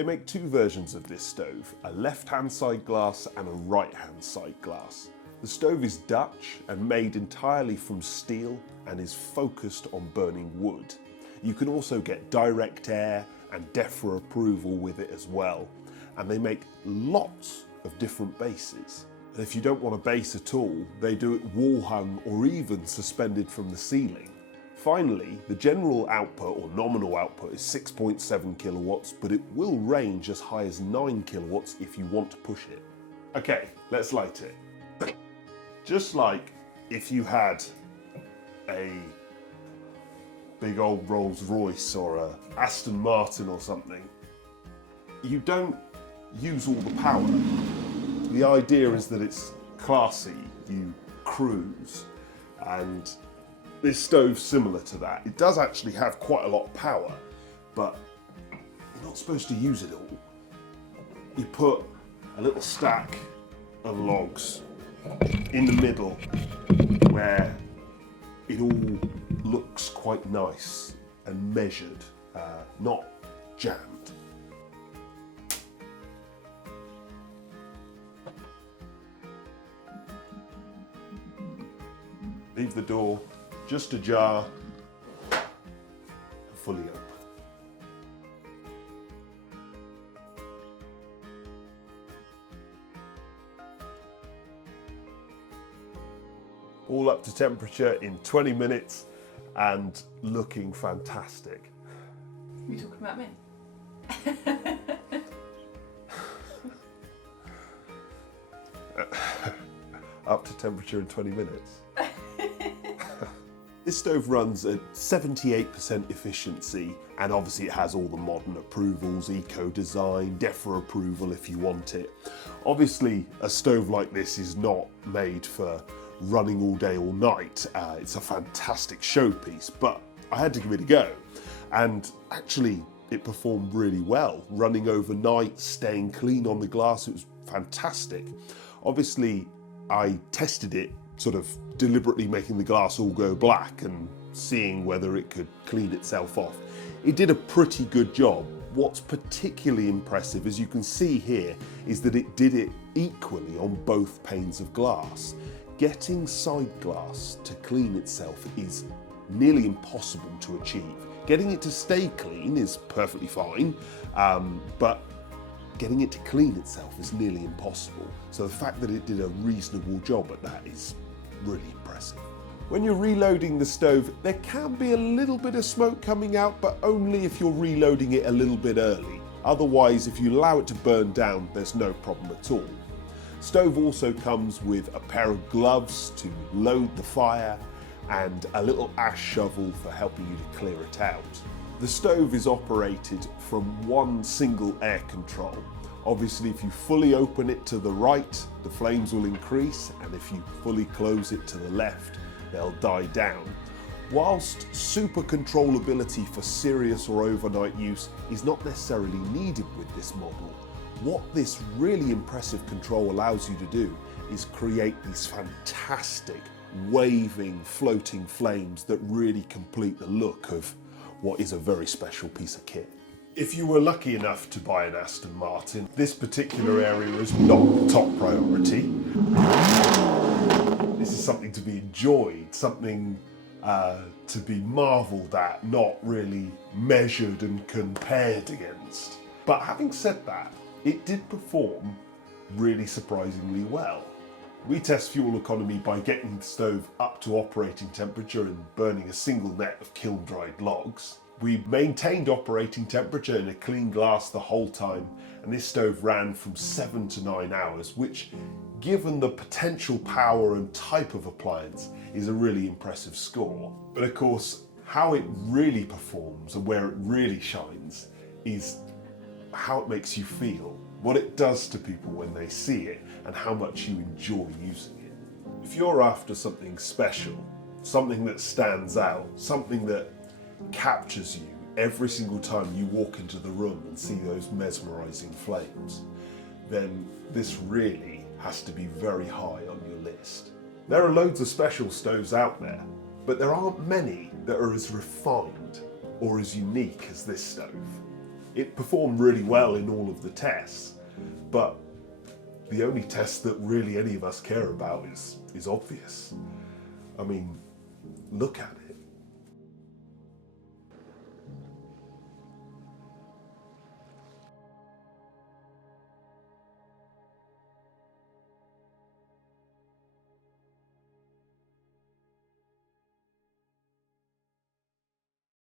They make two versions of this stove, a left-hand side glass and a right-hand side glass. The stove is Dutch and made entirely from steel and is focused on burning wood. You can also get direct air and DEFRA approval with it as well. And they make lots of different bases. And if you don't want a base at all, they do it wall hung or even suspended from the ceiling. Finally, the general output or nominal output is 6.7 kilowatts, but it will range as high as 9 kilowatts if you want to push it. Okay, let's light it. Just like if you had a big old Rolls Royce or a Aston Martin or something, you don't use all the power. The idea is that it's classy, you cruise, and this stove's similar to that. It does actually have quite a lot of power, but you're not supposed to use it all. You put a little stack of logs in the middle where it all looks quite nice and measured, not jammed. Leave the door just ajar and fully open. All up to temperature in 20 minutes and looking fantastic. Are you talking about me? Up to temperature in 20 minutes. This stove runs at 78% efficiency, and obviously it has all the modern approvals, eco-design, DEFRA approval if you want it. Obviously a stove like this is not made for running all day, all night. It's a fantastic showpiece, but I had to give it a go. And actually it performed really well. Running overnight, staying clean on the glass, it was fantastic. Obviously I tested it sort of deliberately making the glass all go black and seeing whether it could clean itself off. It did a pretty good job. What's particularly impressive, as you can see here, is that it did it equally on both panes of glass. Getting side glass to clean itself is nearly impossible to achieve. Getting it to stay clean is perfectly fine, but getting it to clean itself is nearly impossible. So the fact that it did a reasonable job at that is really impressive. When you're reloading the stove, there can be a little bit of smoke coming out, but only if you're reloading it a little bit early. Otherwise, if you allow it to burn down, there's no problem at all. Stove also comes with a pair of gloves to load the fire and a little ash shovel for helping you to clear it out. The stove is operated from one single air control. Obviously, if you fully open it to the right, the flames will increase, and if you fully close it to the left, they'll die down. Whilst super controllability for serious or overnight use is not necessarily needed with this model, what this really impressive control allows you to do is create these fantastic waving, floating flames that really complete the look of what is a very special piece of kit. If you were lucky enough to buy an Aston Martin, this particular area is not the top priority. This is something to be enjoyed, something to be marvelled at, not really measured and compared against. But having said that, it did perform really surprisingly well. We test fuel economy by getting the stove up to operating temperature and burning a single net of kiln-dried logs. We maintained operating temperature in a clean glass the whole time, and this stove ran from 7 to 9 hours, which, given the potential power and type of appliance, is a really impressive score. But of course, how it really performs and where it really shines is how it makes you feel, what it does to people when they see it, and how much you enjoy using it. If you're after something special, something that stands out, something that captures you every single time you walk into the room and see those mesmerizing flames, then this really has to be very high on your list. There are loads of special stoves out there, but there aren't many that are as refined or as unique as this stove. It performed really well in all of the tests, but the only test that really any of us care about is obvious. I mean, look at it.